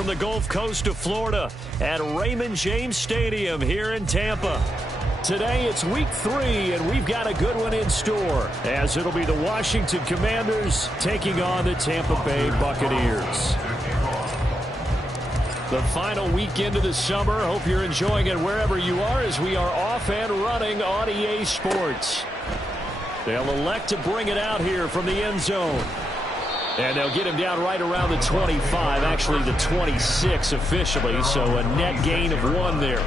from the Gulf Coast of Florida at Raymond James Stadium here in Tampa. Today it's week 3, and we've got a good one in store, as it'll be the Washington Commanders taking on the Tampa Bay Buccaneers. The final weekend of the summer. Hope you're enjoying it wherever you are, as we are off and running on EA Sports. They'll elect to bring it out here from the end zone. And they'll get him down right around the 25, actually the 26 officially, so a net gain of 1 there.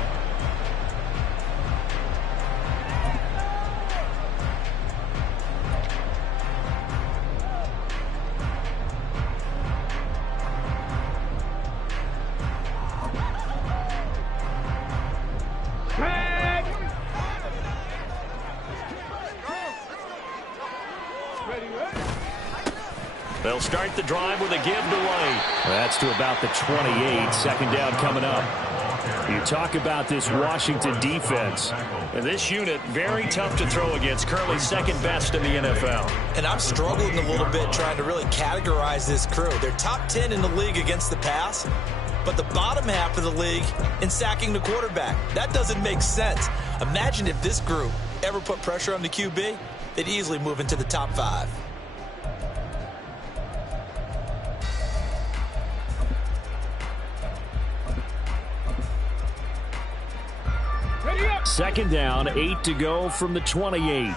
They'll start the drive with a give to White. That's to about the 28. Second down coming up. You talk about this Washington defense. And this unit, very tough to throw against. Currently second best in the NFL. And I'm struggling a little bit trying to really categorize this crew. They're top 10 in the league against the pass, but the bottom half of the league in sacking the quarterback. That doesn't make sense. Imagine if this group ever put pressure on the QB, they'd easily move into the top 5. Second down, 8 to go from the 28.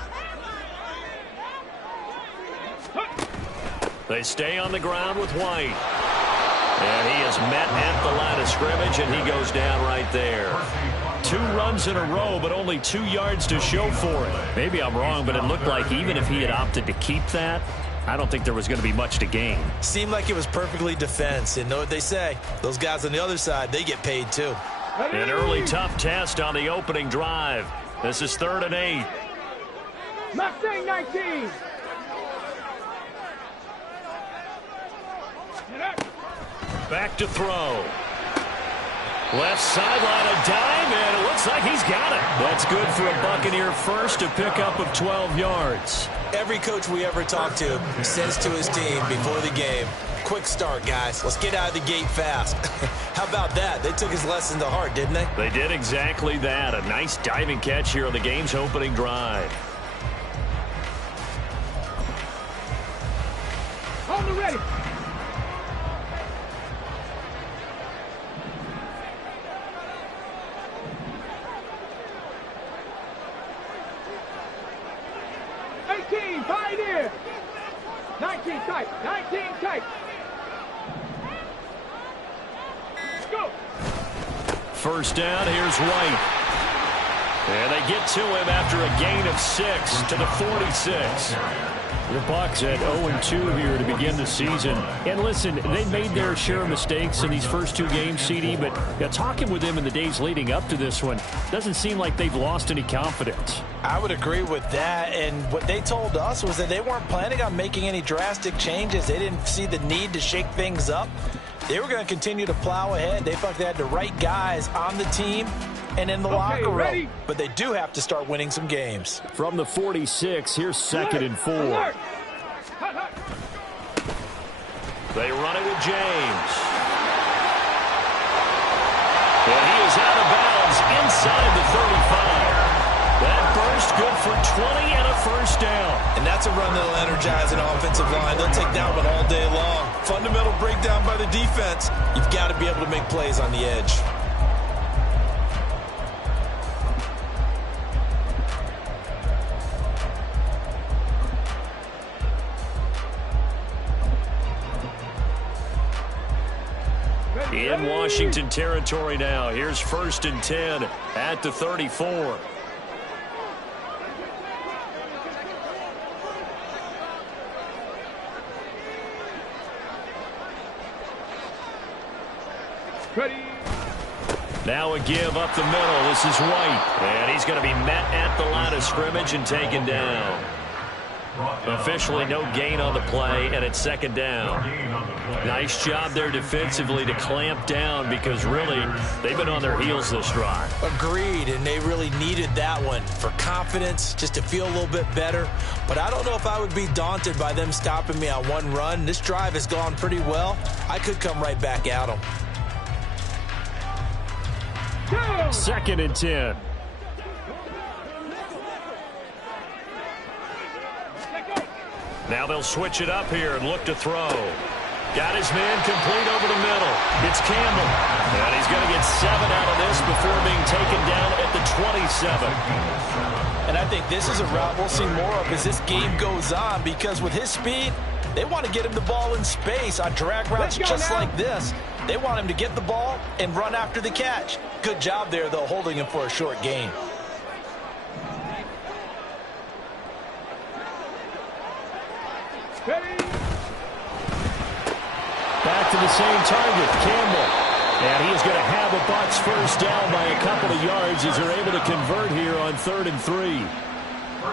They stay on the ground with White. And he is met at the line of scrimmage, and he goes down right there. 2 runs in a row, but only 2 yards to show for it. Maybe I'm wrong, but it looked like even if he had opted to keep that, I don't think there was going to be much to gain. Seemed like it was perfectly defense. And know what they say, those guys on the other side, they get paid too. An early tough test on the opening drive. This is 3rd and 8. Mustang 19. Back to throw. Left sideline, a dime, and it looks like he's got it. That's good for a Buccaneer first, a pickup of 12 yards. Every coach we ever talk to says to his team before the game, quick start, guys. Let's get out of the gate fast. How about that? They took his lesson to heart, didn't they? They did exactly that. A nice diving catch here on the game's opening drive. On the ready. Pioneer. 19 tight. 19 tight. Go. First down, here's White. And they get to him after a gain of 6 to the 46. The Bucs at 0-2 here to begin the season. And listen, they made their share of mistakes in these first 2 games, CD, but talking with them in the days leading up to this one, doesn't seem like they've lost any confidence. I would agree with that, and what they told us was that they weren't planning on making any drastic changes. They didn't see the need to shake things up. They were going to continue to plow ahead. They felt they had the right guys on the team and in the locker room. Ready. But they do have to start winning some games. From the 46, here's 2nd and 4. They run it with James. And he is out of bounds inside the 35. That burst good for 20 and a first down. And that's a run that'll energize an offensive line. They'll take that one all day long. Fundamental breakdown by the defense. You've got to be able to make plays on the edge. In Washington territory now. Here's 1st and 10 at the 34. Ready. Now a give up the middle. This is White. And he's going to be met at the line of scrimmage and taken down. Officially no gain on the play, and it's 2nd down. Nice job there defensively to clamp down, because really they've been on their heels this drive. Agreed, and they really needed that one for confidence, just to feel a little bit better. But I don't know if I would be daunted by them stopping me on one run. This drive has gone pretty well. I could come right back at them. 2nd and 10. Now they'll switch it up here and look to throw. Got his man complete over the middle. It's Campbell. And he's going to get 7 out of this before being taken down at the 27. And I think this is a route we'll see more of as this game goes on, because with his speed, they want to get him the ball in space on drag routes just like this. They want him to get the ball and run after the catch. Good job there, though, holding him for a short gain. Back to the same target, Campbell. And he is going to have a Bucs first down by a couple of yards as they're able to convert here on 3rd and 3.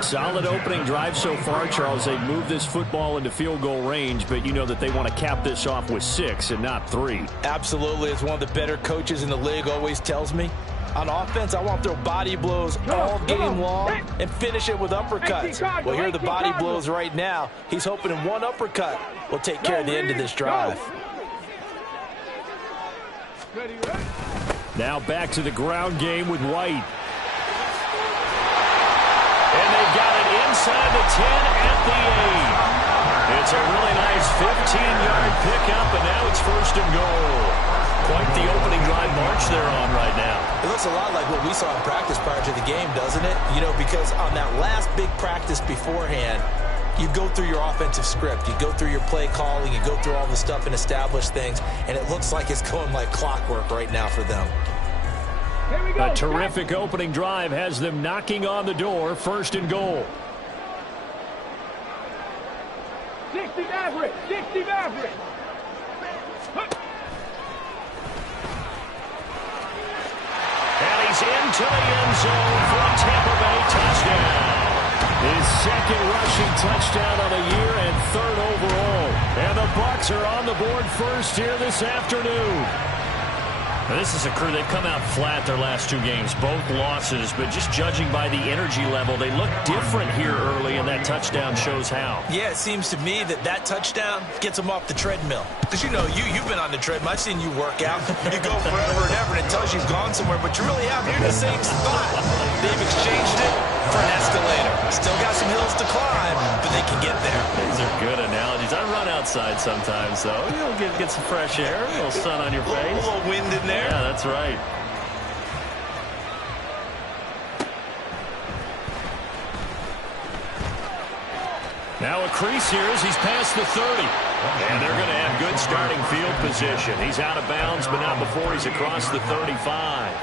Solid opening drive so far, Charles. They've moved this football into field goal range, but you know that they want to cap this off with 6 and not 3. Absolutely. As one of the better coaches in the league always tells me, on offense, I want to throw body blows all game long and finish it with uppercuts. Well, here are the body blows right now. He's hoping in one uppercut will take care of the end of this drive. Now back to the ground game with White. And they've got it inside the 10 at the 8. It's a really nice 15-yard pickup, and now it's 1st and goal. Quite the opening drive march they're on right now. It looks a lot like what we saw in practice prior to the game, doesn't it? You know, because on that last big practice beforehand, you go through your offensive script, you go through your play calling, you go through all the stuff and establish things, and it looks like it's going like clockwork right now for them. A terrific opening drive has them knocking on the door, 1st and goal. 60 Maverick, 60 Maverick. And he's into the end zone for a Tampa Bay touchdown. His 2nd rushing touchdown of the year and 3rd overall. And the Bucs are on the board first here this afternoon. Now, this is a crew, they've come out flat their last 2 games, both losses, but just judging by the energy level, they look different here early, and that touchdown shows how. Yeah, it seems to me that touchdown gets them off the treadmill. Because, you know, you've been on the treadmill. I've seen you work out. You go forever and ever, and it tells you you've gone somewhere, but you really have. You're in the same spot. They've exchanged it for an escalator. Still got some hills to climb, but they can get there. These are good analogies. I run outside sometimes, though. You'll get some fresh air, a little sun on your face. A little wind in there. Yeah, that's right. Now a crease here as he's past the 30. And they're going to have good starting field position. He's out of bounds, but not before he's across the 35.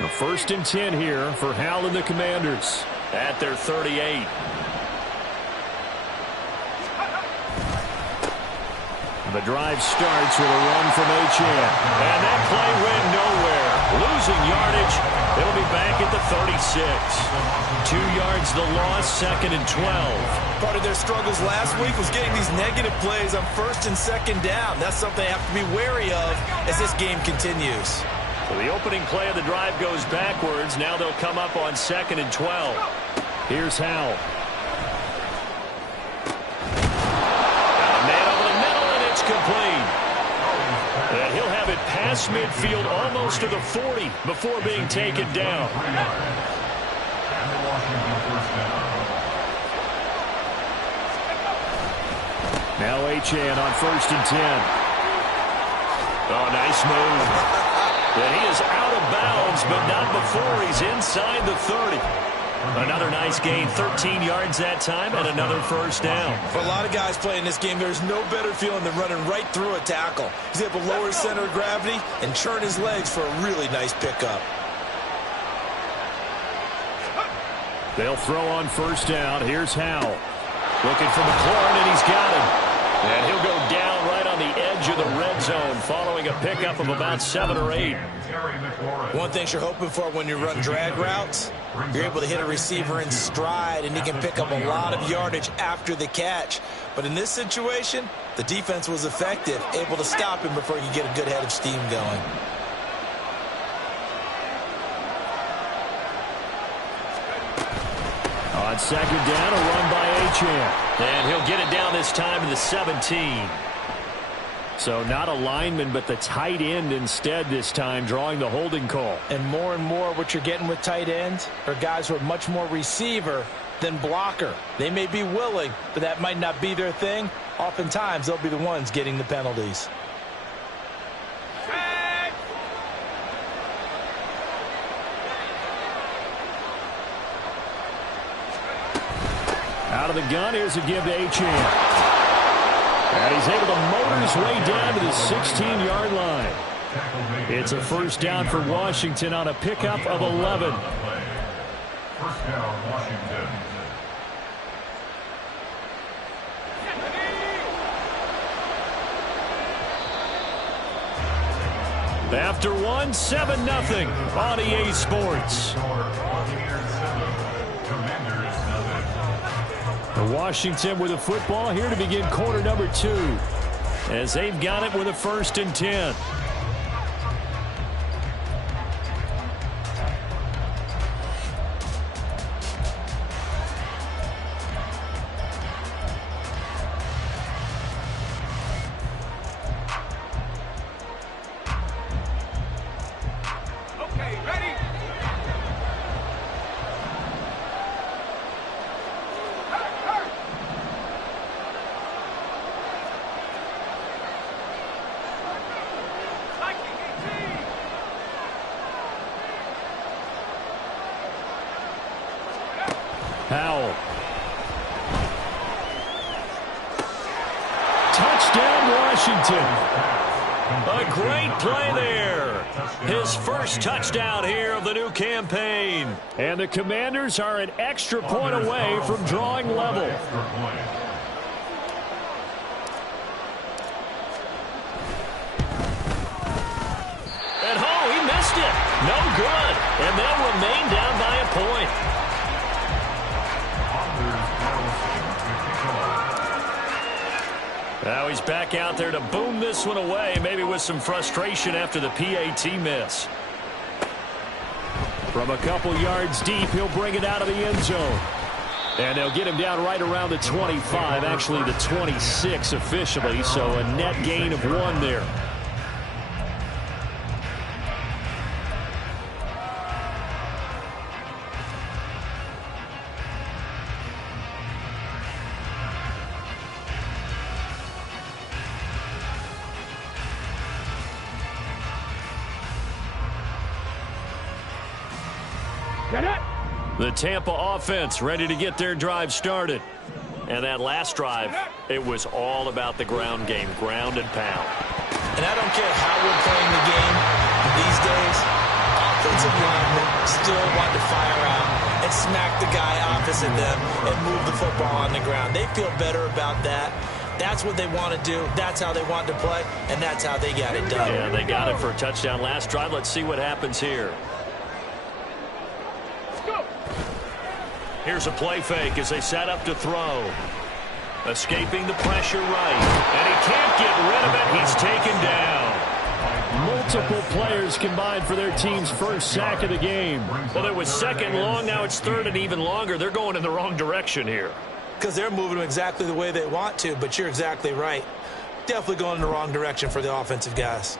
A 1st and 10 here for Hal and the Commanders at their 38. The drive starts with a run from Achane. And that play went nowhere. Losing yardage. It'll be back at the 36. 2 yards the loss, 2nd and 12. Part of their struggles last week was getting these negative plays on 1st and 2nd down. That's something they have to be wary of as this game continues. So the opening play of the drive goes backwards. Now they'll come up on 2nd and 12. Here's Hal. Got a man over the middle, and it's complete. And he'll have it past midfield almost to the 40 before being taken down. Now Achane on 1st and 10. Oh, nice move. And he is out of bounds, but not before he's inside the 30. Another nice gain, 13 yards that time, and another 1st down. For a lot of guys playing this game, there's no better feeling than running right through a tackle. He's able to lower his center of gravity and churn his legs for a really nice pickup. They'll throw on 1st down. Here's Hal. Looking for McLaurin, and he's got him. And he'll go down right on the edge of the red zone following a pickup of about 7 or 8. One thing you're hoping for when you run drag routes, you're able to hit a receiver in stride, and he can pick up a lot of yardage after the catch. But in this situation, the defense was effective, able to stop him before he could get a good head of steam going. On second down, a run by Achane. And he'll get it down this time to the 17. So not a lineman, but the tight end instead this time, drawing the holding call. And more what you're getting with tight ends are guys who are much more receiver than blocker. They may be willing, but that might not be their thing. Oftentimes, they'll be the ones getting the penalties. Out of the gun, here's a give to Achane. And he's able to motor his way down to the 16-yard line. It's a first down for Washington on a pickup of 11. First down, Washington. After one, 7-0 on EA Sports. Washington with a football here to begin quarter number 2, as they've got it with a 1st and 10. Powell. Touchdown, Washington. A great play there. His first touchdown here of the new campaign. And the Commanders are an extra point away from drawing level. And he missed it. No good. And they'll remain down by a point. Now he's back out there to boom this one away, maybe with some frustration after the PAT miss. From a couple yards deep, he'll bring it out of the end zone. And they'll get him down right around the 25, actually the 26 officially, so a net gain of 1 there. The Tampa offense ready to get their drive started. And that last drive, it was all about the ground game, ground and pound. And I don't care how we're playing the game these days, offensive linemen still want to fire out and smack the guy opposite them and move the football on the ground. They feel better about that. That's what they want to do. That's how they want to play, and that's how they got it done. Yeah, they got it for a touchdown last drive. Let's see what happens here. Here's a play fake as they set up to throw. Escaping the pressure right. And he can't get rid of it. He's taken down. Multiple players combined for their team's first sack of the game. Well, it was second long. Now it's third and even longer. They're going in the wrong direction here. Because they're moving exactly the way they want to, but you're exactly right. Definitely going in the wrong direction for the offensive guys.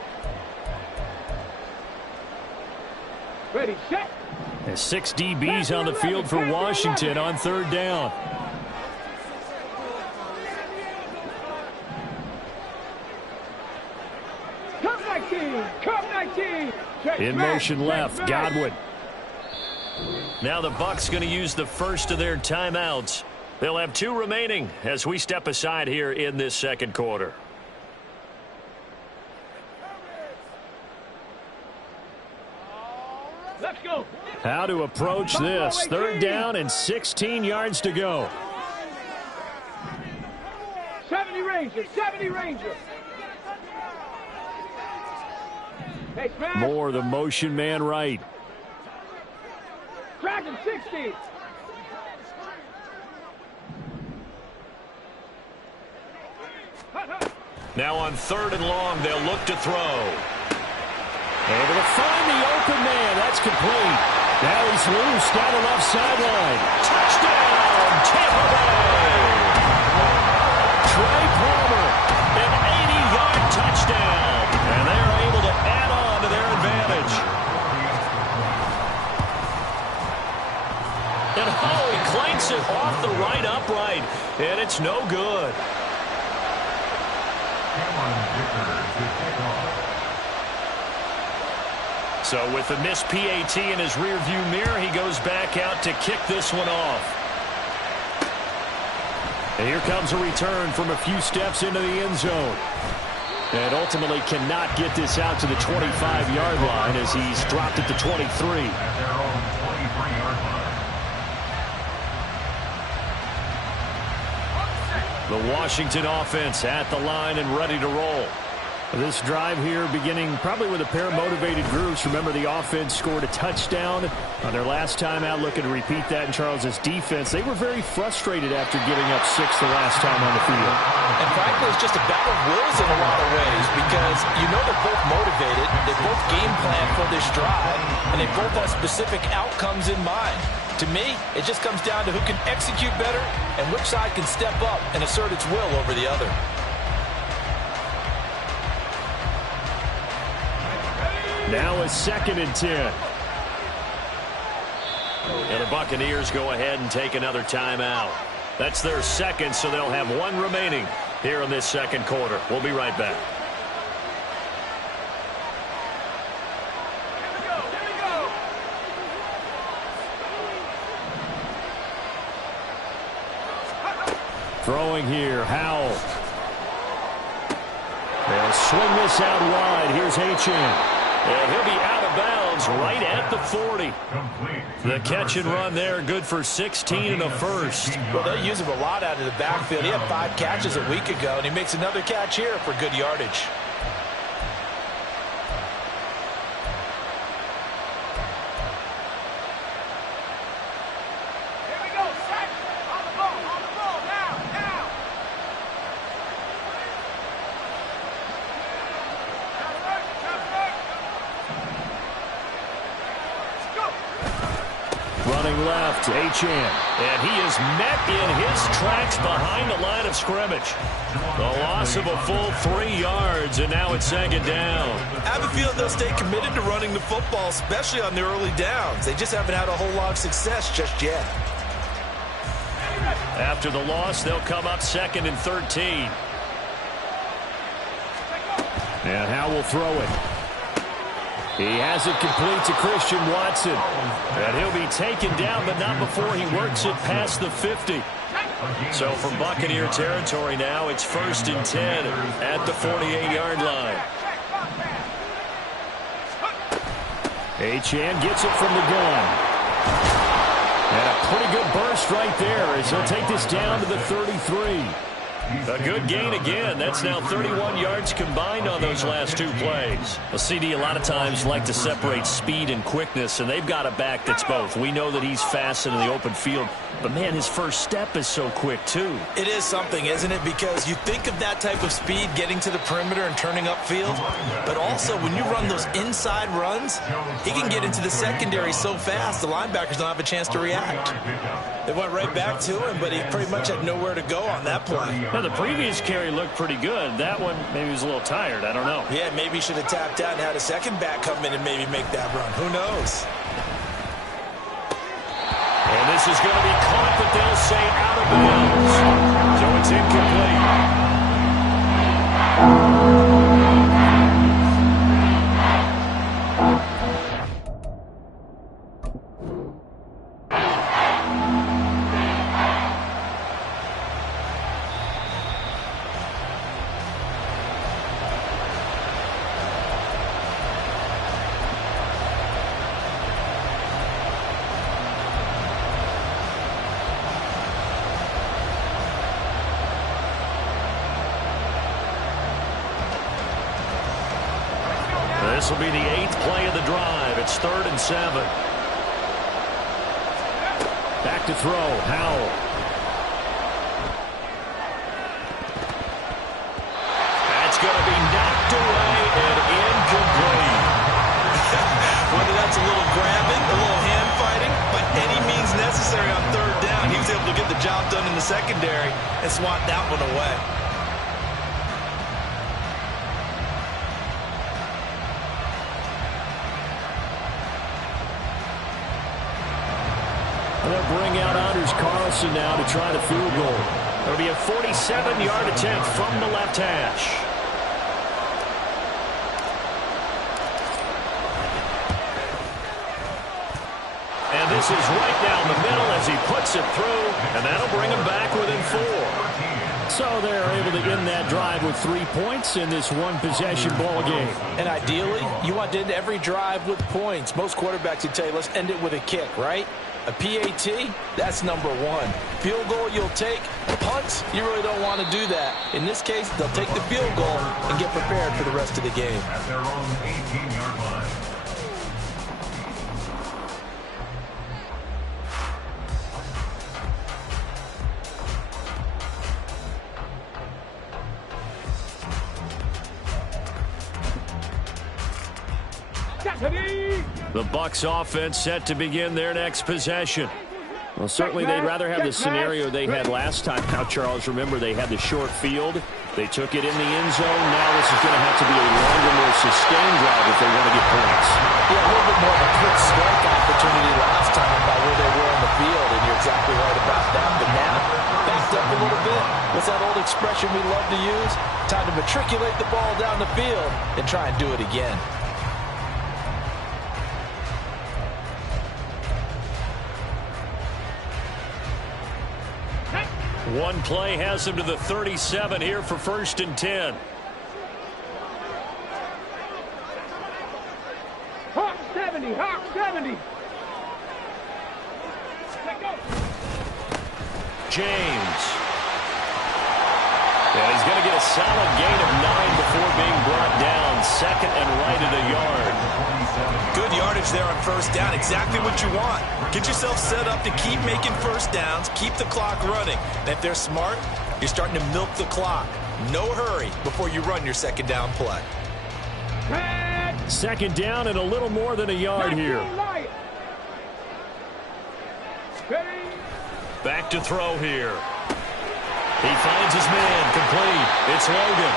Ready, set. And 6 DBs on the field for Washington on third down. Come 19, come 19. In motion left, Godwin. Now the Bucs going to use the first of their timeouts. They'll have 2 remaining as we step aside here in this second quarter. Let's go. How to approach this. Third down and 16 yards to go. 70 Rangers, 70 Rangers. Hey, smash. Moore, the motion man right. Dragon 60. Now on third and long, they'll look to throw. Able to find the open man. That's complete. Now he's loose down the left sideline. Touchdown! Tampa Bay. Trey Palmer, an 80-yard touchdown. And they're able to add on to their advantage. And he clanks it off the right upright. And it's no good. So with the missed PAT in his rearview mirror, he goes back out to kick this one off. And here comes a return from a few steps into the end zone. And ultimately cannot get this out to the 25-yard line as he's dropped at the 23. The Washington offense at the line and ready to roll. This drive here beginning probably with a pair of motivated groups. Remember, the offense scored a touchdown on their last time out, looking to repeat that in Charles's defense. They were very frustrated after giving up 6 the last time on the field. And frankly, it's just a battle of wills in a lot of ways because you know they're both motivated, they both game plan for this drive, and they both have specific outcomes in mind. To me, it just comes down to who can execute better and which side can step up and assert its will over the other. Now a 2nd and 10. And the Buccaneers go ahead and take another timeout. That's their second, so they'll have one remaining here in this second quarter. We'll be right back. Throwing here, Howell. They'll swing this out wide. Here's Achane. And he'll be out of bounds right at the 40. The catch and run there, good for 16 and a first. Well, they use him a lot out of the backfield. He had 5 catches a week ago, and he makes another catch here for good yardage. Left, Achane, and he is met in his tracks behind the line of scrimmage. The loss of a full 3 yards, and now it's 2nd down. I have a feeling they'll stay committed to running the football, especially on the early downs. They just haven't had a whole lot of success just yet. After the loss, they'll come up 2nd and 13. And Howell will throw it. He has it complete to Christian Watson. And he'll be taken down, but not before he works it past the 50. So from Buccaneer territory now, it's 1st and 10 at the 48-yard line. Achane gets it from the gun. And a pretty good burst right there as he'll take this down to the 33. A good gain again. That's now 31 yards combined on those last 2 plays. Well, CD a lot of times like to separate speed and quickness, and they've got a back that's both. We know that he's fast in the open field, but, man, his first step is so quick, too. It is something, isn't it? Because you think of that type of speed getting to the perimeter and turning upfield, but also when you run those inside runs, he can get into the secondary so fast the linebackers don't have a chance to react. They went right back to him, but he pretty much had nowhere to go on that play. Well, the previous carry looked pretty good. That one, maybe he was a little tired. I don't know. Yeah, maybe he should have tapped out and had a second back come in and maybe make that run. Who knows? And this is going to be caught, but they'll say out of bounds. So it's incomplete. This will be the 8th play of the drive. It's 3rd and 7. Back to throw. Howell. That's going to be knocked away and incomplete. Whether that's a little grabbing, a little hand fighting, by any means necessary on 3rd down, he was able to get the job secondary and swat that one away. They'll bring out Anders Carlson now to try the field goal. It'll be a 47-yard attempt from the left hash. And this is right down the middle as he puts it through, and that'll bring him back within 4. So they're able to end that drive with 3 points in this one-possession ball game. And ideally, you want to end every drive with points. Most quarterbacks would tell you, let's end it with a kick, right? A PAT, that's number 1. Field goal you'll take. Punts, you really don't want to do that. In this case, they'll take the field goal and get prepared for the rest of the game. At their own 18-yard line. The Bucs offense set to begin their next possession. Well, certainly they'd rather have the scenario they had last time. Now, Charles, remember they had the short field. They took it in the end zone. Now this is going to have to be a longer, more sustained drive if they want to get points. Yeah, a little bit more of a quick strike opportunity last time by where they were on the field, and you're exactly right about that. But now, backed up a little bit. What's that old expression we love to use? Time to matriculate the ball down the field and try and do it again. One play has him to the 37 here for 1st and 10. Hawk 70, Hawk 70. James. And he's going to get a solid gain of 9 before being brought down. 2nd and right at a yard. Good yardage there on 1st down. Exactly what you want. Get yourself set up to keep making 1st downs. Keep the clock running. And if they're smart, you're starting to milk the clock. No hurry before you run your 2nd down play. 2nd down and a little more than a yard here. Back to throw here. He finds his man, complete. It's Logan.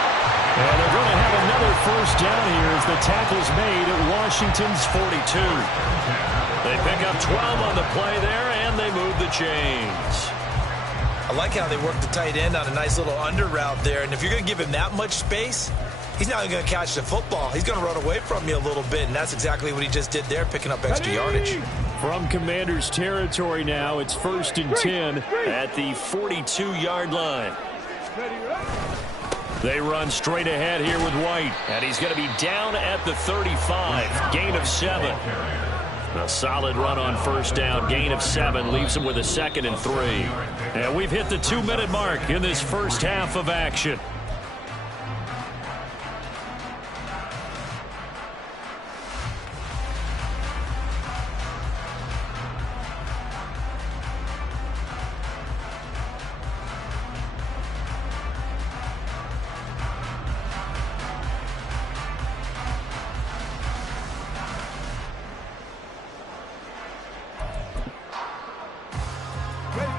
And they're going to have another 1st down here as the tackle's made at Washington's 42. They pick up 12 on the play there, and they move the chains. I like how they work the tight end on a nice little under route there. And if you're going to give him that much space, he's not going to catch the football. He's going to run away from you a little bit, and that's exactly what he just did there, picking up extra yardage. From Commanders territory now, it's 1st and 10 at the 42-yard line. They run straight ahead here with White, and he's going to be down at the 35, gain of 7. A solid run on 1st down, gain of 7, leaves him with a 2nd and 3. And we've hit the 2-minute mark in this first half of action.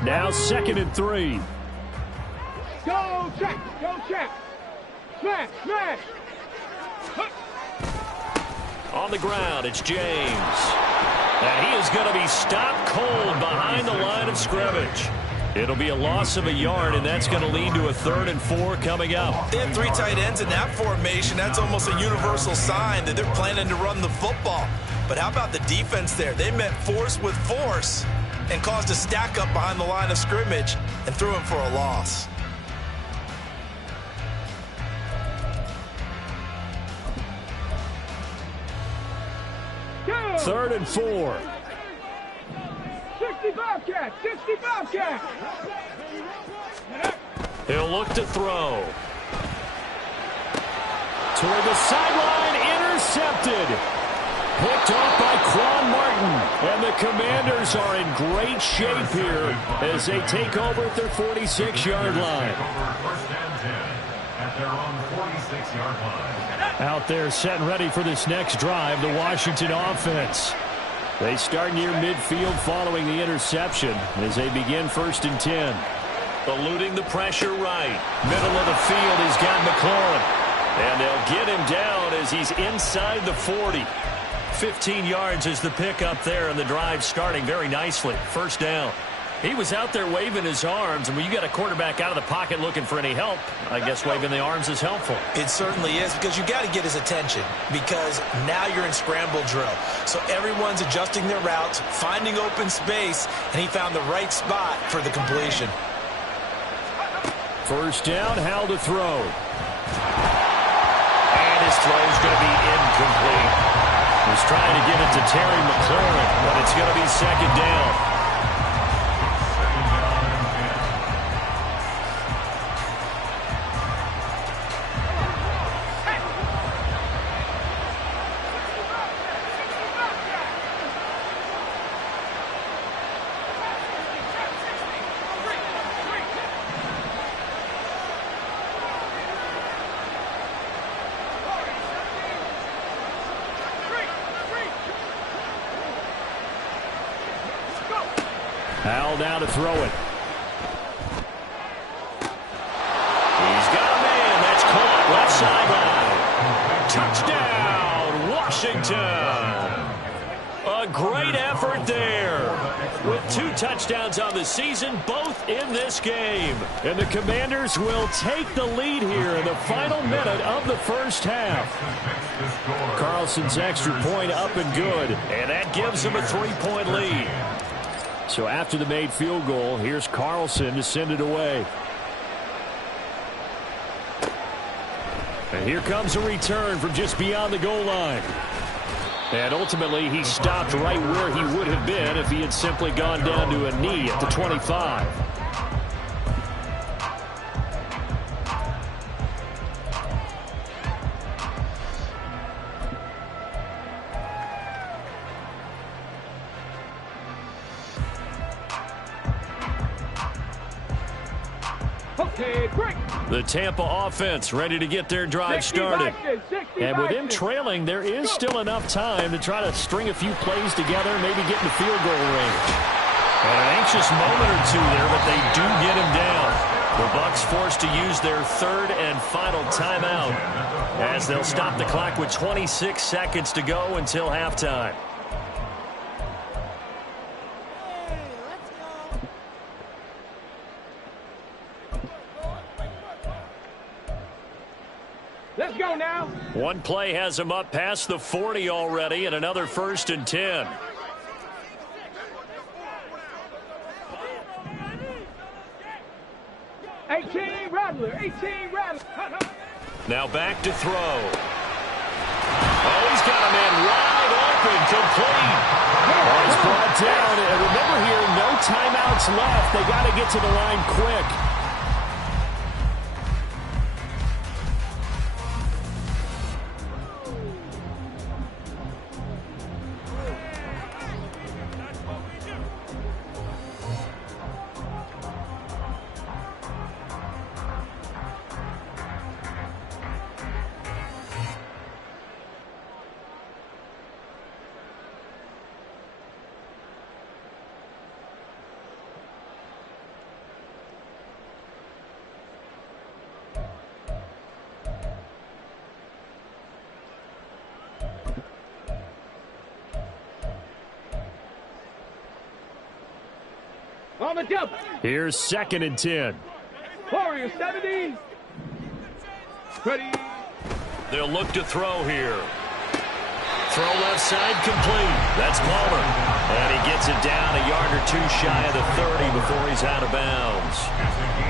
Now 2nd and 3. Go check, go check. Smash, smash. On the ground, it's James. And he is going to be stopped cold behind the line of scrimmage. It'll be a loss of a yard, and that's going to lead to a 3rd and 4 coming up. They have 3 tight ends in that formation. That's almost a universal sign that they're planning to run the football. But how about the defense there? They met force with force and caused a stack up behind the line of scrimmage and threw him for a loss. Go. 3rd and 4. 60 Bobcat, 60 Bobcat. He'll look to throw. Toward the sideline, intercepted. Picked off by Quan Martin. And the Commanders are in great shape here as they take over at their 46-yard line. Out there set and ready for this next drive, the Washington offense. They start near midfield following the interception as they begin 1st and 10. Eluding the pressure right. Middle of the field, he's got McLaurin. And they'll get him down as he's inside the 40. 15 yards is the pickup there, and the drive starting very nicely. First down. He was out there waving his arms, and when you got a quarterback out of the pocket looking for any help, I guess waving the arms is helpful. It certainly is, because you got to get his attention, because now you're in scramble drill. So everyone's adjusting their routes, finding open space, and he found the right spot for the completion. First down, Howell to throw. And his throw is going to be incomplete. He's trying to get it to Terry McLaurin, but it's going to be second down. Howell now to throw it. He's got a man. That's caught left sideline. Touchdown, Washington. A great effort there. With 2 touchdowns on the season, both in this game. And the Commanders will take the lead here in the final minute of the first half. Carlson's extra point up and good. And that gives them a 3-point lead. So after the made field goal, here's Carlson to send it away. And here comes a return from just beyond the goal line. And ultimately, he stopped right where he would have been if he had simply gone down to a knee at the 25. The Tampa offense ready to get their drive started. And with them trailing, there is still enough time to try to string a few plays together, maybe get in the field goal range. And an anxious moment or two there, but they do get him down. The Bucs forced to use their third and final timeout as they'll stop the clock with 26 seconds to go until halftime. Let's go now. One play has him up past the 40 already, and another 1st and 10. Rattler. Now back to throw. Oh, he's got a man wide open, complete. Oh, he's brought down. And remember here, no timeouts left. They got to get to the line quick. On the double. Here's 2nd and 10. Warriors 70. Ready. They'll look to throw here. Throw left side complete. That's Palmer. And he gets it down a yard or 2 shy of the 30 before he's out of bounds.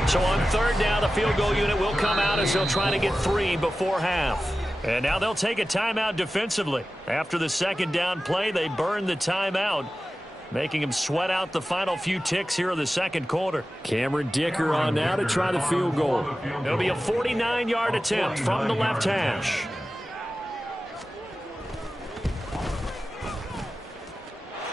So on 3rd down, the field goal unit will come out as they'll try to get 3 before half. And now they'll take a timeout defensively. After the 2nd down play, they burn the timeout, making him sweat out the final few ticks here in the 2nd quarter. Cameron Dicker on now to try the field goal. It'll be a 49-yard attempt from the left hash.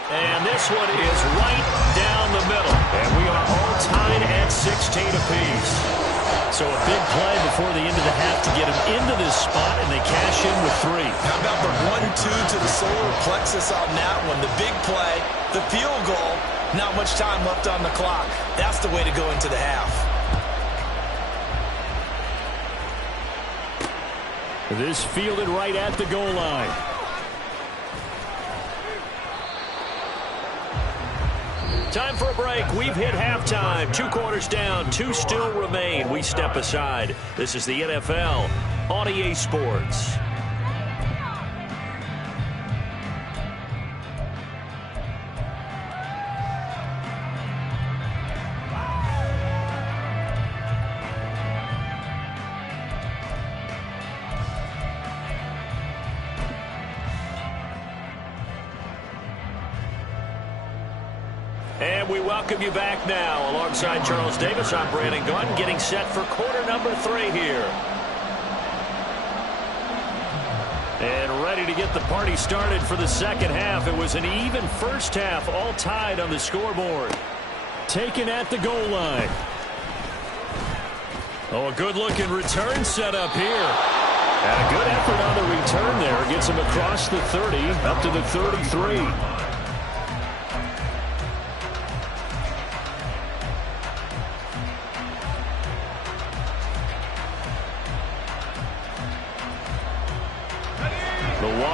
And this one is right down the middle. And we are all tied at 16 apiece. So a big play before the end of the half to get him into this spot, and they cash in with 3. How about the 1-2 to the solar plexus on that one? The big play, the field goal, not much time left on the clock. That's the way to go into the half. This fielded right at the goal line. Time for a break. We've hit halftime. 2 quarters down. 2 still remain. We step aside. This is the NFL on EA Sports. And we welcome you back now. Alongside Charles Davis, I'm Brandon Gunn, getting set for quarter number 3 here. And ready to get the party started for the second half. It was an even first half, all tied on the scoreboard. Taken at the goal line. Oh, a good-looking return set up here. And a good effort on the return there. Gets him across the 30, up to the 33.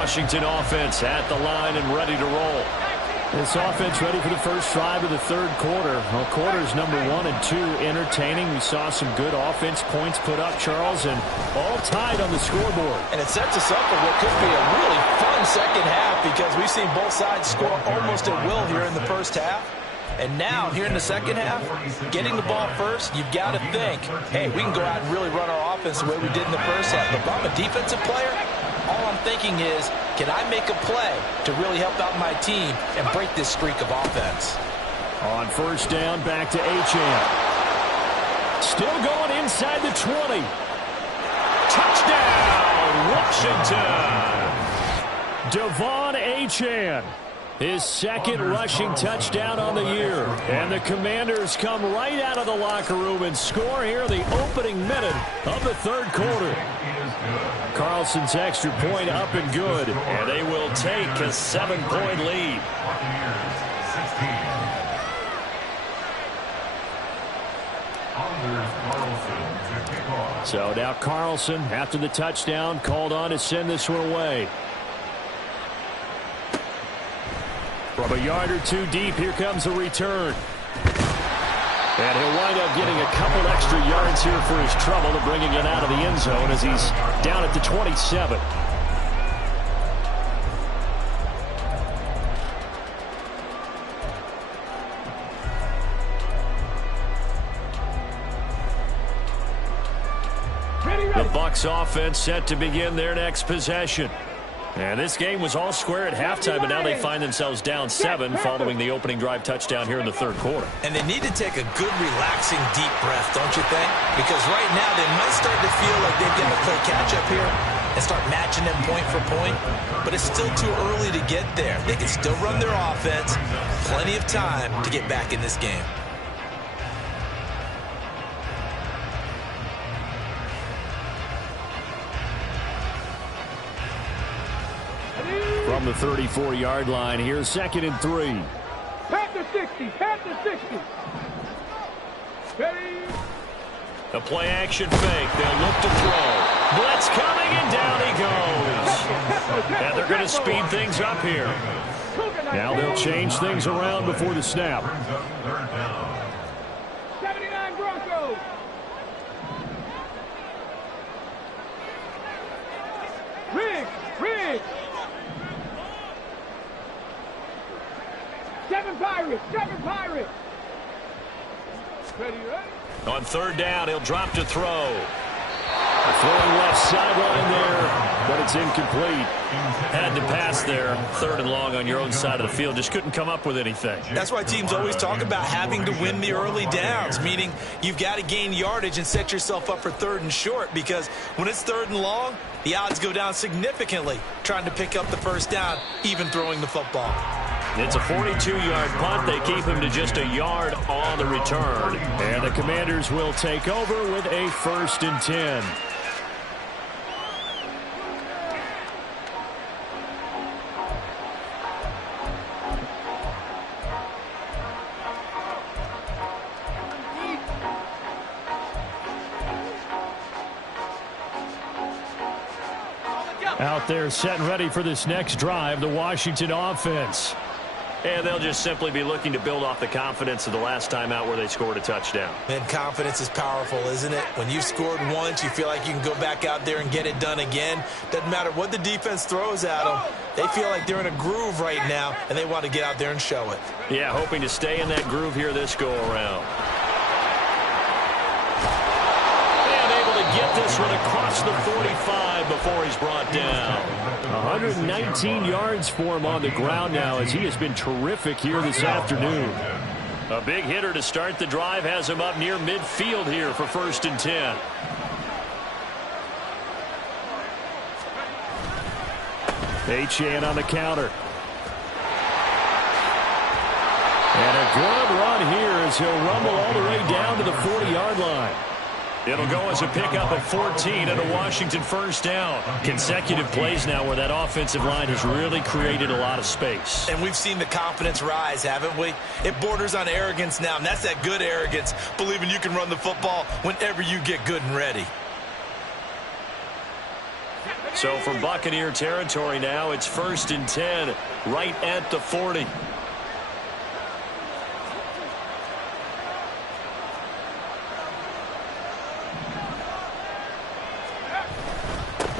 Washington offense at the line and ready to roll. This offense ready for the first drive of the third quarter. Well, quarters number 1 and 2 entertaining. We saw some good offense points put up, Charles, and all tied on the scoreboard. And it sets us up for what could be a really fun second half because we've seen both sides score almost at will here in the first half. And now, here in the second half, getting the ball first, you've got to think, hey, we can go out and really run our offense the way we did in the first half. But if I'm a defensive player, all I'm thinking is, can I make a play to really help out my team and break this streak of offense? On first down, back to Achane. Still going inside the 20. Touchdown, Washington! Devon Achane. His second rushing touchdown on the year. And the Commanders come right out of the locker room and score here in the opening minute of the third quarter. Carlson's extra point up and good. And they will take a 7-point lead. So now Carlson, after the touchdown, called on to send this one away. From a yard or 2 deep, here comes a return. And he'll wind up getting a couple extra yards here for his trouble to bringing it out of the end zone as he's down at the 27. The Bucs offense set to begin their next possession. And this game was all square at halftime, but now they find themselves down 7 following the opening drive touchdown here in the third quarter. And they need to take a good, relaxing, deep breath, don't you think? Because right now they might start to feel like they've got to play catch-up here and start matching them point for point. But it's still too early to get there. They can still run their offense. Plenty of time to get back in this game. From the 34-yard line, here's 2nd and 3. Panther 60, Panther 60. Ready. A play-action fake. They'll look to throw. Blitz coming, and down he goes. And they're going to speed things up here. Now they'll change things around before the snap. 79 Broncos. Riggs. 7 Pirates. Ready. On third down, he'll drop to throw. Throwing left sideline there, but it's incomplete. Had to pass there. 3rd and long on your own side of the field. Just couldn't come up with anything. That's why teams always talk about having to win the early downs, meaning you've got to gain yardage and set yourself up for 3rd and short, because when it's 3rd and long, the odds go down significantly trying to pick up the first down, even throwing the football. It's a 42-yard punt. They keep him to just a yard on the return. And the Commanders will take over with a 1st and 10. Out there set and ready for this next drive, the Washington offense. And they'll just simply be looking to build off the confidence of the last time out where they scored a touchdown. And confidence is powerful, isn't it? When you've scored once, you feel like you can go back out there and get it done again. Doesn't matter what the defense throws at them. They feel like they're in a groove right now, and they want to get out there and show it. Yeah, hoping to stay in that groove here this go-around. And able to get this one across the 45 before he's brought down. 119 yards for him on the ground now as he has been terrific here this afternoon. A big hitter to start the drive has him up near midfield here for 1st and 10. Achane on the counter. And a good run here as he'll rumble all the way down to the 40-yard line. It'll go as a pickup of 14 and a Washington 1st down. Consecutive plays now where that offensive line has really created a lot of space. And we've seen the confidence rise, haven't we? It borders on arrogance now, and that's that good arrogance, believing you can run the football whenever you get good and ready. So from Buccaneer territory now, it's 1st and 10, right at the 40.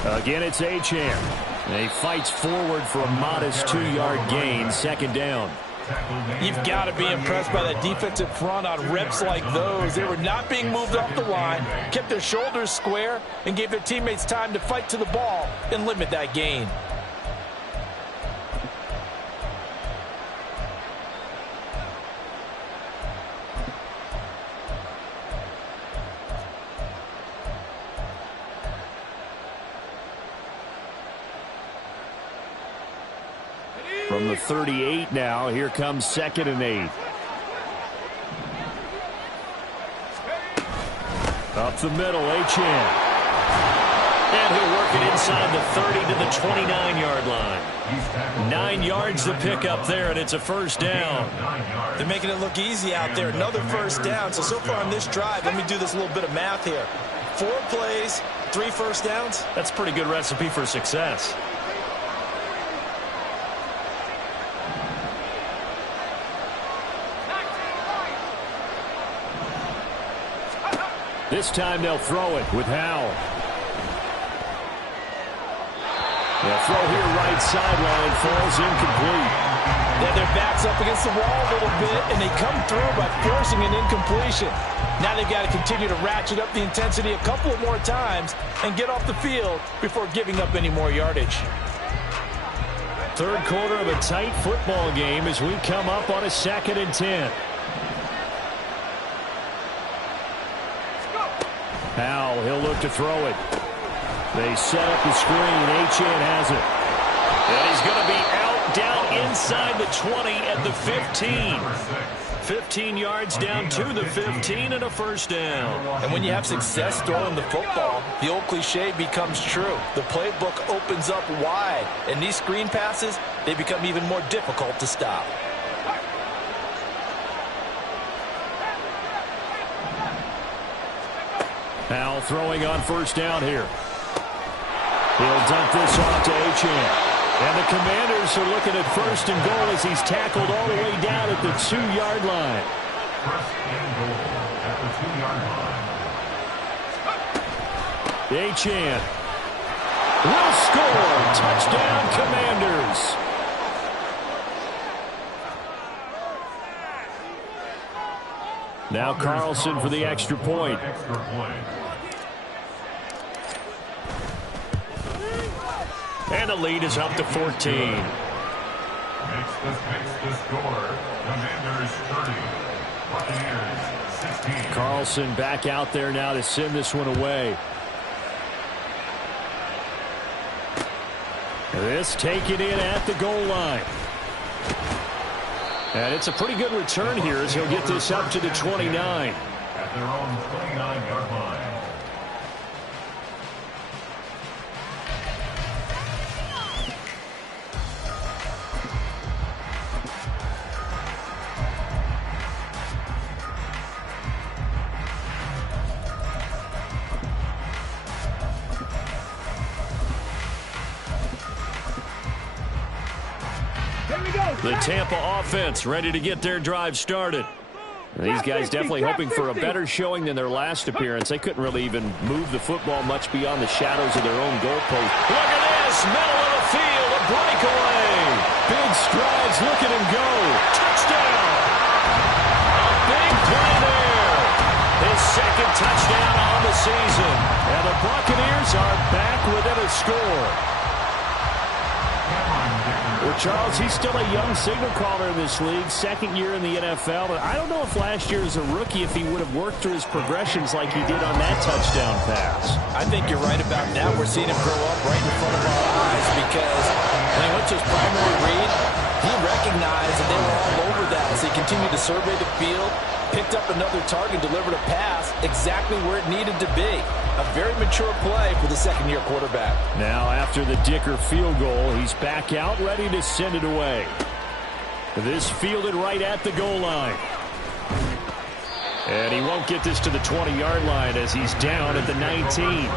Again, it's Achane. And he fights forward for a modest 2-yard gain, 2nd down. You've got to be impressed by that defensive front on reps like those. They were not being moved off the line, kept their shoulders square, and gave their teammates time to fight to the ball and limit that gain. From the 38 now, here comes 2nd and 8. Up the middle, Achane. And he'll work it inside the 30 to the 29-yard line. 9 yards to pick up there, and it's a 1st down. They're making it look easy out there. Another 1st down. So far on this drive, let me do this little bit of math here. 4 plays, 3 1st downs. That's a pretty good recipe for success. This time they'll throw it with Howell. The throw here right sideline falls incomplete. Yeah, their back's up against the wall a little bit, and they come through by forcing an incompletion. Now they've got to continue to ratchet up the intensity a couple of more times and get off the field before giving up any more yardage. 3rd quarter of a tight football game as we come up on a 2nd and 10. Howell, he'll look to throw it. They set up the screen. Achane has it. And he's going to be out down inside the 20 at the 15. 15 yards down to the 15 and a 1st down. And when you have success throwing the football, the old cliche becomes true. The playbook opens up wide, and these screen passes, they become even more difficult to stop. Howell throwing on 1st down here. He'll dump this off to Achane. And the Commanders are looking at 1st and goal as he's tackled all the way down at the 2-yard line. 1st and goal at the 2-yard line. Achane will score. Touchdown, Commanders. Now Carlson for the extra point. And the lead is up to 14. Makes the score. Commanders 30. Buccaneers 16. Carlson back out there now to send this one away. This taken in at the goal line. And it's a pretty good return here as he'll get this up to the 29. At their own 29-yard line. The Tampa offense ready to get their drive started. These guys definitely hoping for a better showing than their last appearance. They couldn't really even move the football much beyond the shadows of their own goalpost. Look at this, middle of the field, a breakaway. Big strides, look at him go. Touchdown. A big play there. His second touchdown on the season. And the Buccaneers are back within a score. Well, Charles, he's still a young signal caller in this league, second year in the NFL. But I don't know if last year as a rookie, if he would have worked through his progressions like he did on that touchdown pass. I think you're right about that. We're seeing him grow up right in front of our eyes because when he went to his primary read, he recognized that they were all over that as he continued to survey the field, picked up another target, delivered a pass exactly where it needed to be. A very mature play for the second-year quarterback. Now, after the Dicker field goal, he's back out, ready to send it away. This fielded right at the goal line. And he won't get this to the 20-yard line as he's down at the 19.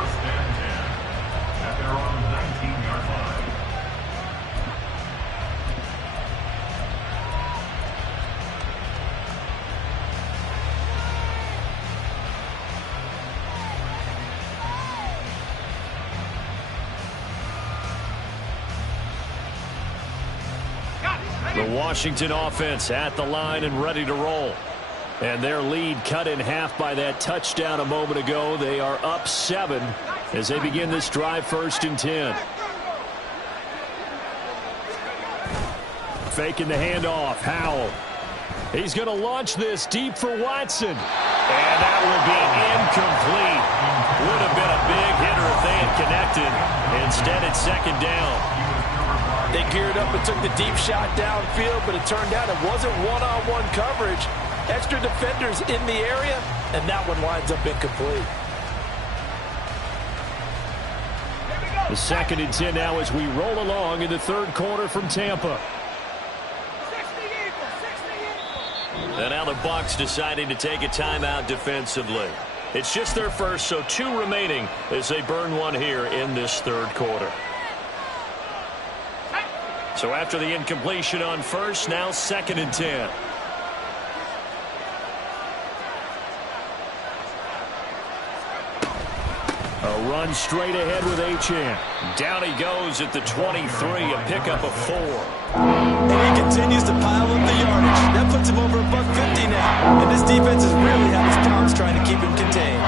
The Washington offense at the line and ready to roll. And their lead cut in half by that touchdown a moment ago. They are up 7 as they begin this drive, 1st and 10. Faking the handoff. Howell. He's going to launch this deep for Watson. And that will be incomplete. Would have been a big hitter if they had connected. Instead, it's 2nd down. They geared up and took the deep shot downfield, but it turned out it wasn't one-on-one coverage. Extra defenders in the area, and that one winds up incomplete. The 2nd and 10 now as we roll along in the 3rd quarter from Tampa. And now the Bucs deciding to take a timeout defensively. It's just their first, so 2 remaining as they burn one here in this 3rd quarter. So after the incompletion on 1st, now 2nd and 10. A run straight ahead with Achane. Down he goes at the 23, a pickup of 4. And he continues to pile up the yardage. That puts him over $150 now. And this defense has really had his problems trying to keep him contained.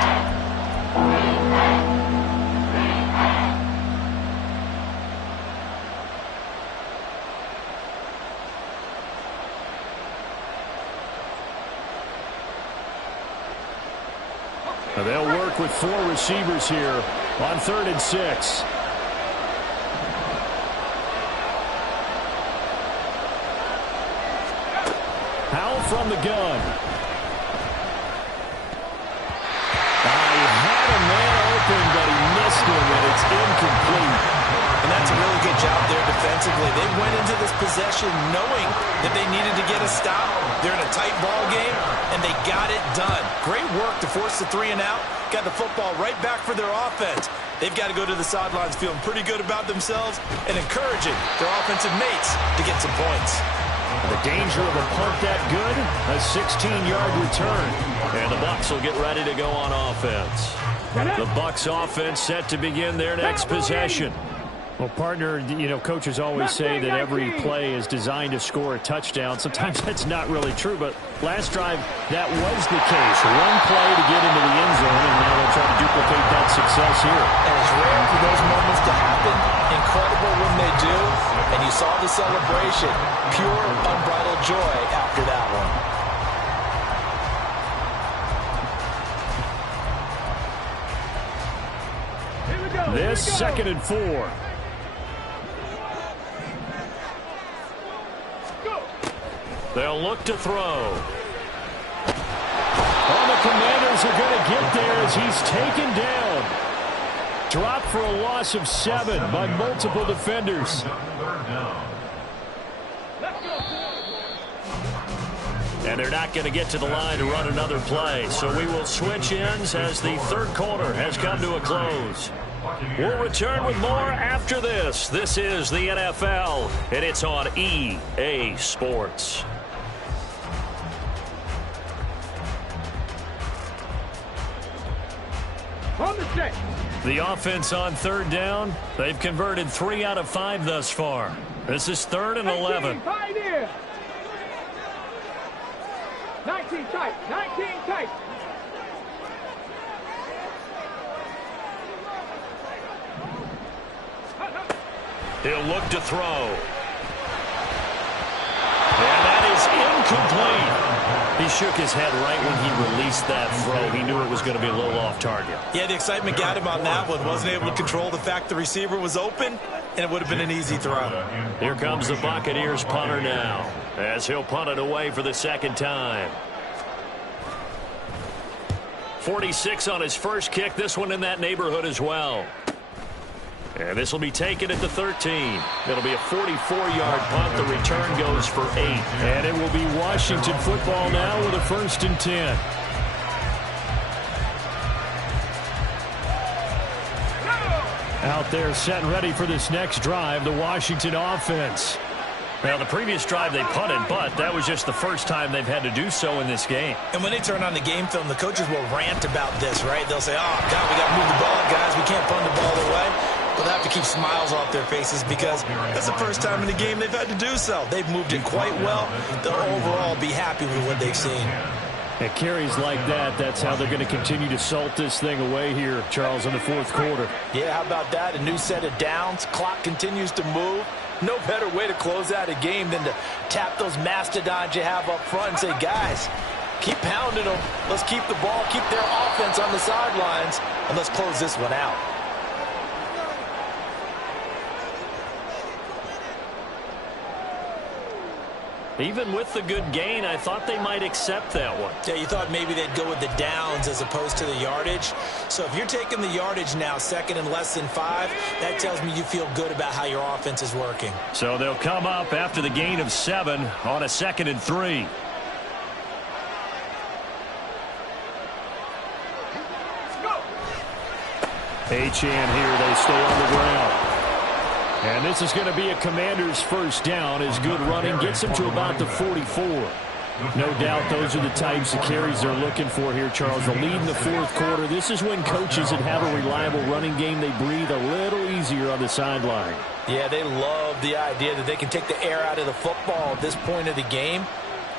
They'll work with 4 receivers here on 3rd and 6. Howell from the gun. He had a man open, but he missed him, and it's incomplete. And that's a really good job there defensively. They went into this possession knowing that they needed to get a stop. They're in a tight ball game, and they got it done. Great work to force the 3 and out. Got the football right back for their offense. They've got to go to the sidelines feeling pretty good about themselves and encouraging their offensive mates to get some points. The danger of a punt that good, a 16-yard return. And the Bucs will get ready to go on offense. The Bucs offense set to begin their next possession. Well, partner, you know, coaches always say that every play is designed to score a touchdown. Sometimes that's not really true, but last drive, that was the case. One play to get into the end zone, and now they'll try to duplicate that success here. And it's rare for those moments to happen. Incredible when they do. And you saw the celebration. Pure, unbridled joy after that one. This 2nd and 4. They'll look to throw. All the Commanders are going to get there as he's taken down. Dropped for a loss of 7 by multiple defenders. And they're not going to get to the line to run another play. So we will switch ends as the 3rd quarter has come to a close. We'll return with more after this. This is the NFL, and it's on EA Sports. On the set. The offense on third down. They've converted 3 out of 5 thus far. This is 3rd and 11. 19 tight. 19 tight. He'll look to throw. And that is incomplete. He shook his head right when he released that throw. He knew it was going to be a little off target. Yeah, the excitement got him on that one. Wasn't able to control the fact the receiver was open, and it would have been an easy throw. Here comes the Buccaneers punter now, as he'll punt it away for the second time. 46 on his first kick. This one in that neighborhood as well. And this will be taken at the 13. It'll be a 44-yard punt. The return goes for 8. And it will be Washington football now with a 1st and 10. Out there set and ready for this next drive, the Washington offense. Now, the previous drive they punted, but that was just the first time they've had to do so in this game. And when they turn on the game film, the coaches will rant about this, right? They'll say, oh, God, we got to move the ball, guys. We can't punt the ball away. But they have to keep smiles off their faces because that's the first time in the game they've had to do so. They've moved it quite well. They'll overall be happy with what they've seen. It carries like that. That's how they're going to continue to salt this thing away here, Charles, in the 4th quarter. Yeah, how about that? A new set of downs. Clock continues to move. No better way to close out a game than to tap those mastodons you have up front and say, guys, keep pounding them. Let's keep the ball, keep their offense on the sidelines, and let's close this one out. Even with the good gain, I thought they might accept that one. Yeah, you thought maybe they'd go with the downs as opposed to the yardage. So if you're taking the yardage now, 2nd and less than 5, that tells me you feel good about how your offense is working. So they'll come up after the gain of 7 on a 2nd and 3. Achane here, they stay on the ground. And this is going to be a Commander's first down as good running gets him to about the 44. No doubt those are the types of carries they're looking for here, Charles. The lead in the 4th quarter. This is when coaches that have a reliable running game, they breathe a little easier on the sideline. Yeah, they love the idea that they can take the air out of the football at this point of the game.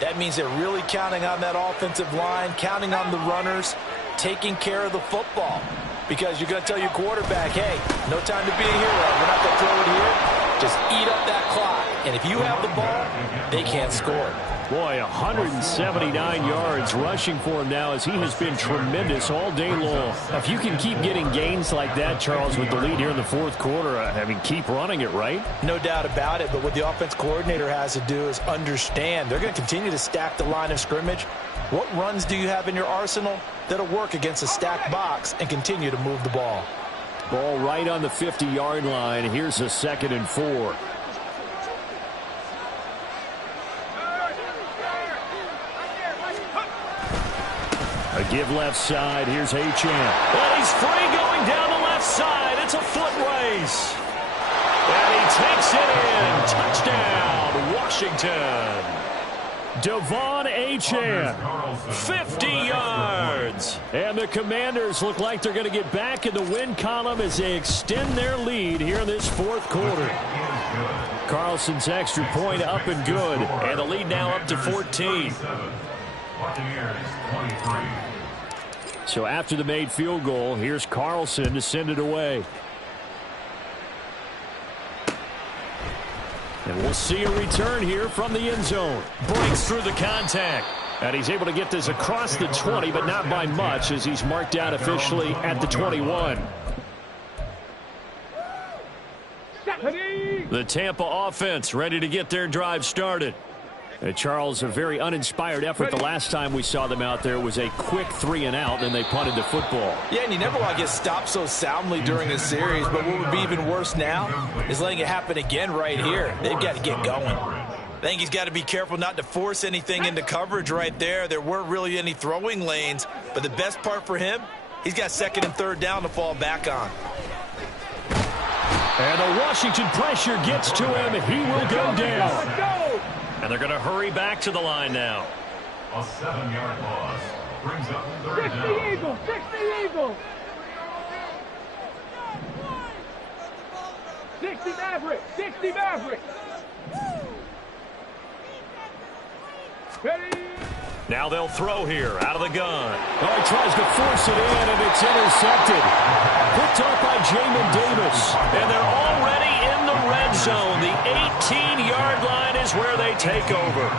That means they're really counting on that offensive line, counting on the runners, taking care of the football. Because you're going to tell your quarterback, hey, no time to be a hero. We're not going to throw it here. Just eat up that clock. And if you have the ball, they can't score. Boy, 179 yards rushing for him now as he has been tremendous all day long. If you can keep getting gains like that, Charles, with the lead here in the 4th quarter, I mean, keep running it, right? No doubt about it. But what the offense coordinator has to do is understand. They're going to continue to stack the line of scrimmage. What runs do you have in your arsenal that'll work against a stacked box and continue to move the ball? Ball right on the 50-yard line. Here's a 2nd and 4. A give left side. Here's Achane. And he's free going down the left side. It's a foot race. And he takes it in. Touchdown, Washington. Devon Achane, 50 yards. And the Commanders look like they're going to get back in the win column as they extend their lead here in this 4th quarter. Carlson's extra point up and good. And the lead now up to 14. So after the made field goal, here's Carlson to send it away. And we'll see a return here from the end zone. Breaks through the contact. And he's able to get this across the 20, but not by much as he's marked out officially at the 21. The Tampa offense ready to get their drive started. Charles, a very uninspired effort. The last time we saw them out there was a quick 3 and out, and they punted the football. Yeah, and you never want to get stopped so soundly during a series, but what would be even worse now is letting it happen again right here. They've got to get going. I think he's got to be careful not to force anything into coverage right there. There weren't really any throwing lanes, but the best part for him, he's got 2nd and 3rd down to fall back on. And the Washington pressure gets to him, and he will go down. And they're going to hurry back to the line now. A 7-yard loss brings up third 60 down. Eagles, 60 Eagles. 60 Mavericks, 60 Mavericks. Ready? Now they'll throw here out of the gun. Oh, he tries to force it in, and it's intercepted. Picked off by Jamin Davis. And they're already in the red zone. The 18-yard line is where they take over.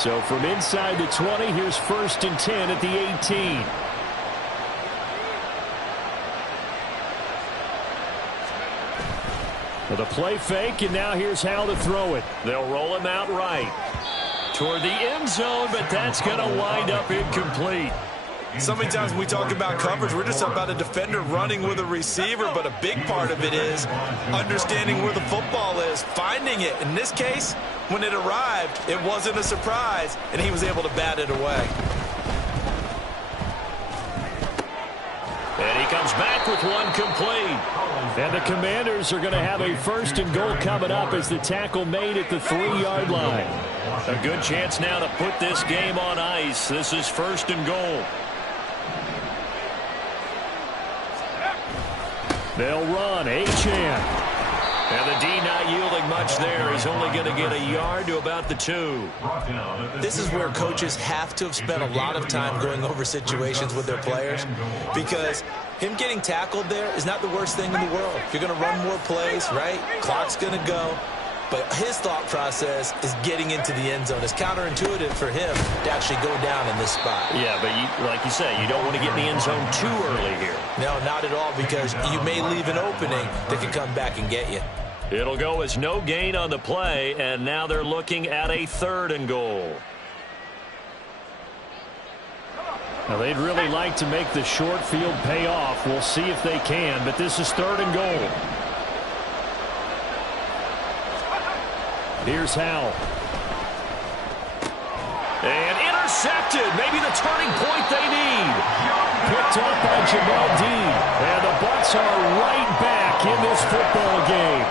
So from inside the 20, here's 1st and 10 at the 18. With a play fake, and now here's how to throw it. They'll roll him out right toward the end zone, but that's going to wind up incomplete. So many times when we talk about coverage, we're just about a defender running with a receiver, but a big part of it is understanding where the football is, finding it. In this case, when it arrived, it wasn't a surprise, and he was able to bat it away. And he comes back with one complete. And the Commanders are going to have a 1st and goal coming up as the tackle made at the 3-yard line. A good chance now to put this game on ice. This is 1st and goal. They'll run. Achane. And the D not yielding much there. He's only going to get a yard to about the 2. This is where coaches have to have spent a lot of time going over situations with their players, because him getting tackled there is not the worst thing in the world. You're going to run more plays, right? Clock's going to go. But his thought process is getting into the end zone. It's counterintuitive for him to actually go down in this spot. Yeah, but like you say, you don't want to get in the end zone too early here. No, not at all, because you may leave an opening that can come back and get you. It'll go as no gain on the play, and now they're looking at a 3rd and goal. Now, they'd really like to make the short field pay off. We'll see if they can, but this is 3rd and goal. Here's Howell. And intercepted. Maybe the turning point they need. Picked up by Jamel Dean. And the Bucs are right back in this football game.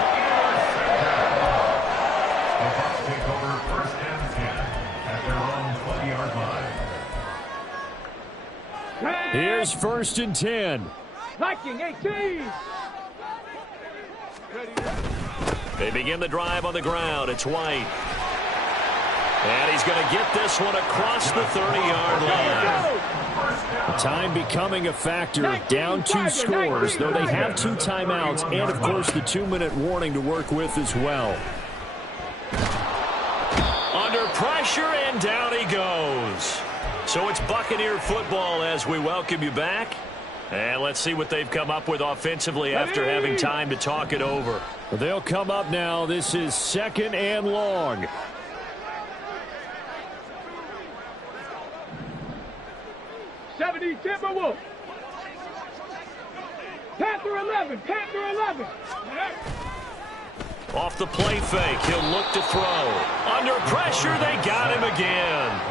The Bucs take over 1st and 10 at their own 20-yard line. Here's 1st and 10. Viking 18. They begin the drive on the ground. It's White. And he's going to get this one across the 30-yard line. Time becoming a factor. Down 2 scores, though they have 2 timeouts and, of course, the 2-minute warning to work with as well. Under pressure, and down he goes. So it's Buccaneer football as we welcome you back. And let's see what they've come up with offensively after having time to talk it over. They'll come up now. This is 2nd and long. '70 Timberwolves. Panther 11. Panther 11. Off the play fake, he'll look to throw. Under pressure, they got him again.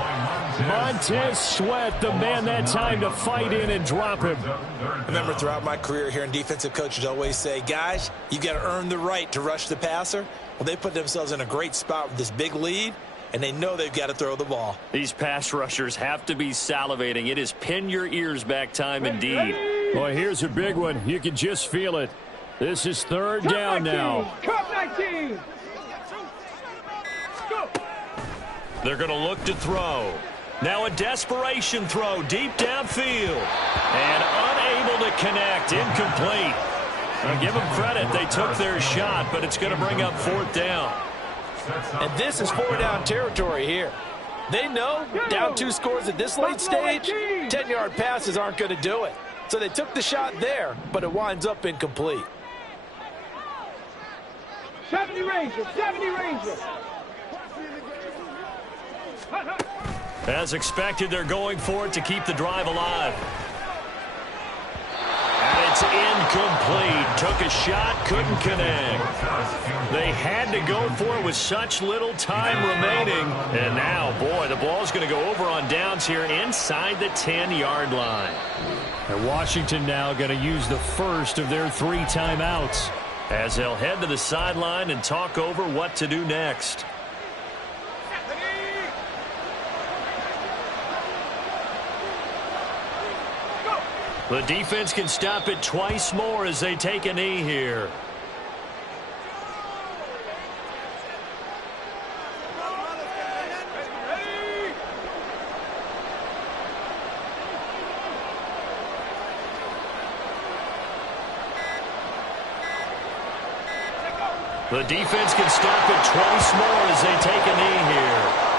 Montez Sweat, the man that time to fight in and drop him. I remember throughout my career here in defensive coaches always say, guys, you got to earn the right to rush the passer. Well, they put themselves in a great spot with this big lead, and they know they've got to throw the ball. These pass rushers have to be salivating. It is pin your ears back time indeed. Boy, here's a big one. You can just feel it. This is 3rd down now. Cup 19. Go. They're going to look to throw. Now a desperation throw deep downfield. And unable to connect. Incomplete. I'll give them credit. They took their shot, but it's going to bring up 4th down. And this is 4-down territory here. They know down 2 scores at this late stage, 10-yard passes aren't going to do it. So they took the shot there, but it winds up incomplete. 70 Rangers. 70 Rangers. As expected, they're going for it to keep the drive alive. And it's incomplete. Took a shot, couldn't connect. They had to go for it with such little time remaining. And now, boy, the ball's going to go over on downs here inside the 10-yard line. And Washington now going to use the first of their 3 timeouts, as they'll head to the sideline and talk over what to do next. The defense can stop it twice more as they take a knee here. The defense can stop it twice more as they take a knee here.